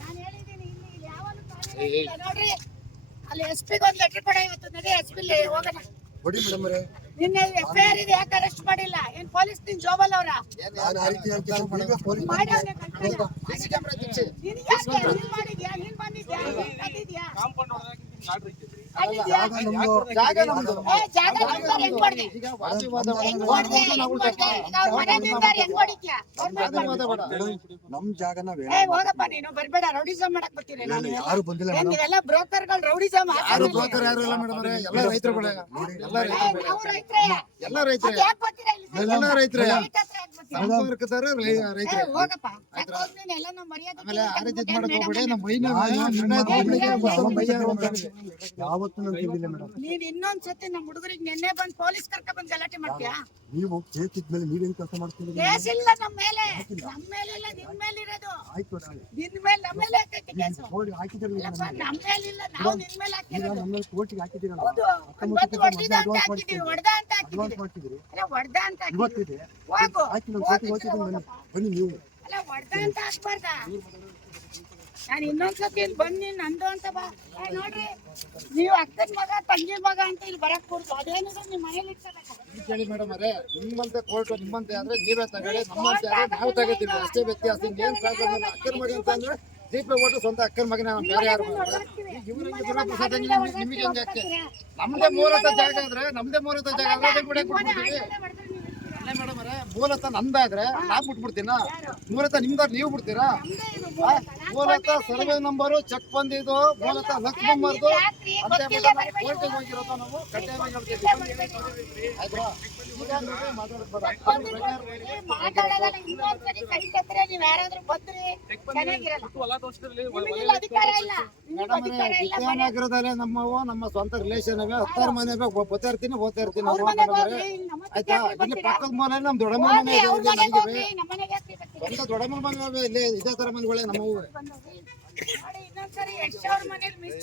ನಾನು ಹೇಳಿದ್ದೀನಿ ಇಲ್ಲಿ ಯಾವಾಗಲೂ ನೋಡ್ರಿ ಅಲ್ಲಿ ಎಸ್ಪಿ ಒಂದು ಲೆಟರ್ ಕೊಡ ಇವತ್ತು ನಡಿ ಎಸ್ಪಿ ಹೋಗೋಣ ಕೊಡಿ ಮೇಡಮ್ ಅವರೇ. ನಿನ್ನೆ ಎಫ್ಐಆರ್ ಇದೆ ಯಾಕೆ ಅರೆಸ್ಟ್ ಮಾಡಿಲ್ಲ? ಏನ್ ಪೊಲೀಸ್ ನಿನ್ ಜೋಬಲ್ ಅವರ ನಾನು ಆ ರೀತಿ ಹೇಳ್ತೀನಿ ನೀವೇ ಪೊಲೀಸ್ ಸಿಸಿ ಕ್ಯಾಮೆರಾ ತಿಚ್ಚಿ ನೀನ್ ಯಾಕೆ ನೀನ್ ಮಾಡಿದ್ಯಾ? ನೀನ್ ಬಂದಿದ್ಯಾ? ನೀನ್ ಕದ್ದಿದ್ಯಾ? ಜಾಗ ನಮ್ದು. ಜಾಗ ನಮ್ದು. ಏ ಜಾಗ ನಮ್ದು ಹೆಂಗ್ ಹೊಡ್ದೆ? ಈಗ ವಾದಿವಾದ ಹೆಂಗ್ ಹೊಡ್ದೆ? ಹೆಂಗ್ ಹೊಡ್ದೆ? ಈಗ ಅವ್ರ್ ಮನೆಯಿಂದ ಹೆಂಗ್ ಹೊಡಿತ್ಯಾ? ವಾದಿವಾದ ಬೇಡ. ನಮ್ ಜಾಗನ ಏ ಹೋಗಪ್ಪ ನೀನು ಬರ್ಬೇಡ ರೌಡಿಸಂ ಮಾಡಕ್ ಬರ್ತೀನಿ ನಾನು. ಯಾರು ಬಂದಿಲ್ಲ ಏನ್ ಮೇಡಮ್. ನೀವೆಲ್ಲ ಬ್ರೋಕರ್ಗಳು ರೌಡಿಸಂ ಯಾರು ಬ್ರೋಕರ್ ಯಾರು ಇಲ್ಲ ಮೇಡಮ್ ಅವರೇ, ಎಲ್ಲ ರೈತರು ಕೂಡ ಎಲ್ಲ ರೈತರು ನಾವು ರೈತರೇ. ಎಲ್ಲ ರೈತರೇ ಅದ್ ಯಾಕ್ ಬರ್ತೀರಾ ಇಲ್ಲಿ? ಎಲ್ಲ ರೈತರೇ ರೈತ ಹತ್ರ ಯಾಕ್ ಬರ್ತೀರಾ? ಸಂಪರ್ಕದಾರ ಏ ರೈತರೇ. ಹೋಗಪ್ಪ ಯಾಕ್ ಹೋಗ್ತೀನಿ? ಎಲ್ಲ ನಮ್ಮ ಮರ್ಯಾದೆ ಆಮೇಲೆ ಆ ರೀತಿ ಮಾಡಕ್ ಹೋಗ್ಬೇಡಿ. ನಮ್ಮ ಯಾವತ್ತೂ ನಾನು ತಿಂದಿಲ್ಲ ಮೇಡಮ್. ನೀನ್ ಇನ್ನೊಂದ್ಸತಿ ನಮ್ಮ ಹುಡುಗರಿಗೆ ನೆನ್ನೆ ಬಂದ್ ಪೊಲೀಸ್ ಕರ್ಕ ಬಂದ್ ಗಲಾಟೆ ಮಾಡ್ತೀಯಾ? ನೀವು ಕೇಸ್ ಇದ್ಮೇಲೆ ನೀವೇನ್ ಕೆಲಸ ಮಾಡ್ತೀರಿ? ಕೇಸ್ ಇಲ್ಲ ನಮ್ಮ ಮೇಲೆ ಇಲ್ಲ ನಿನ್ ಮೇಲೆ ಇರೋದು. ಆಯ್ತು ನಾಳೆ. ನಿನ್ ಮೇಲೆ ನಮ್ಮ ಮೇಲೆ ಹಾಕೈತಿ ಕೇಸು. ಕೋರ್ಟ್ಗೆ ಹಾಕಿದ್ದೀರಲ್ಲ ಇಲ್ಲಪ್ಪ, ನಮ್ಮ ಮೇಲೆ ಇಲ್ಲ, ನಾವು ನಿನ್ ಮೇಲೆ ಈಗ ಹಾಕಿರೋದು. ನಮ್ಮ ಕೋರ್ಟ್ಗೆ ಹಾಕಿದ್ದೀರಲ್ಲ. ಹೌದು ಇವತ್ತು ಹೊಡೆದ ಅಂತ ಹಾಕಿದೀವಿ, ಹೊಡೆದ ಅಂತ ಅಡ್ವಾನ್ಸ್ ಹಾಕಿದೀವಿ. ಮಾಡ್ತಿದ್ರಿ. ಅಲ್ಲ ಹೊಡೆದ ಅಂತ ಹಾಕಿದೀವಿ. ಇವತ್ತಿದೆ ಹೋಗು ಆಯ್ತು ನಾನು ಕೋರ್ಟ್ಗೆ ಹೋಗ್ತಿದ್ದೀನಿ ಬನ್ನಿ ನೀವು. ಅಲ್ಲ ಹೊಡೆದ ಅಂತ ಹಾಕ್ಬಾರ್ದ? ನಾನು ಇನ್ನೊಂದ್ಸತಿ ಇಲ್ಲಿ ಬಂದು ನಂದು ಅಂತ ಬಾ. ನೋಡ್ರಿ ನೀವು ಅಕ್ಕನ ಮಗ ತಂಗಿ ಮಗ ಅಂತ ಇಲ್ಲಿ ಬರಕ್ ಕೂಡ್ದು ಅದೇನಿದೆ ನಿಮ್ ಮನೇಲಿ ಇಟ್ಕೊಳಕ. ಕೇಳಿ ಮೇಡಮ್ ಅವರೇ, ನಿಮ್ಮಂತೆ ಕೋರ್ಟ್ ನಿಮ್ಮಂತೆ ಆದ್ರೆ ನೀವೇ ತಗೊಳ್ಳಿ, ನಮ್ಮಂತೆ ಆದ್ರೆ ನಾವು ತಗೋತೀವಿ, ಅಷ್ಟೇ ವ್ಯತ್ಯಾಸ. ಏನ್ ಪ್ರಾಬ್ಲಮ್ ಇಲ್ಲ. ಅಕ್ಕನ ಮಗ ಅಂತ ಅಂದ್ರೆ ದೀಪ ಓಟು ಸ್ವಂತ ಅಕ್ಕನ ಮಗನ, ನಾವು ಬೇರೆ ಯಾರು ನಿಮಗೆ ಹೆಂಗೆ ಯಾಕೆ? ನಮ್ದೇ ಮೂಲತ ಜಾಗ ಆದ್ರೆ ಅದನ್ನ ಕೂಡ ಬಿಟ್ಬಿಡ್ತೀವಿ. ಅಲ್ಲೇ ಮೇಡಮ್ ಅವರೇ, ಮೂಲತ ನಂದಾದ್ರೆ ನಾನ್ ಬಿಟ್ಬಿಡ್ತೀನ, ಮೂಲತ ನಿಮ್ದಾದ್ರೆ ನೀವು ಬಿಡ್ತೀರಾ? ಮೂಲತ ಸರ್ವೆ ನಂಬರು ಚೆಕ್ ಬಂದಿದ್ದು, ಮೂಲತ ಲಕ್ಷ್ಮಮ್ಮರ್ದು ಅಂತ ಹೇಳ್ಬಿಟ್ಟು ನಾವು ಕೋರ್ಟಿಗೆ ಹೋಗಿರೋದು. ನಾವು ಕಡ್ಡಾಯವಾಗಿ ಹೇಳ್ತೀವಿ ಆಯ್ತಾ? ಈಗ ನೋಡ್ರಿ ಮಾತಾಡ್ಬೇಡ. ಮಾತಾಡೋದಲ್ಲ, ಇನ್ನೊಂದ್ಸರಿ ಕೈ ಕತ್ತರೆ ನೀವ್ ಯಾರಾದ್ರೂ ಬಂದ್ರಿ ಚೆನ್ನಾಗಿರಲ್ಲ. ನಿಮಗಿಲ್ಲ ಅಧಿಕಾರ ಇಲ್ಲ, ನಿಮಗೂ ಅಧಿಕಾರ ಇಲ್ಲ. ವಿದ್ಯಾನಗರದಲ್ಲೇ ನಮ್ಮವು ನಮ್ಮ ಸ್ವಂತ ರಿಲೇಷನ್ ಇವೆ. 10 ಮನೆ ಓದ್ತಾ ಇರ್ತೀನಿ ಅವ್ರ ಮನೆಗ್ ಹೋಗ್ರಿ, ನಮ್ಮ ಆಯ್ತಾ? ಜೊತೆ ಇಲ್ಲಿ ಬರ್ತೀರಾ? ಪಕ್ಕದ ಮನೆ ನಮ್ ದೊಡ್ಡಮ್ಮ ಮನೆ ಇದೆ, ಅವ್ರ ಮನೆಗ್ ನಮ್ಗೆ ಹೋಗ್ರಿ, ನಮ್ಮ ಮನೆಗೆ ಯಾಕೆ ಬರ್ತೀರಾ? ಸ್ವಂತ ದೊಡ್ಡಮ್ಮ ಮನೆ ಇಲ್ಲೇ ಇದೇ ತರ ಮನೆಗಳೇ ನಮ್ಮವು. ನೋಡಿ ಇನ್ನೊಂದ್ಸರಿ ಎಷ್ಟು ಅವ್ರ ಮನೇಲಿ ಮಿಸ್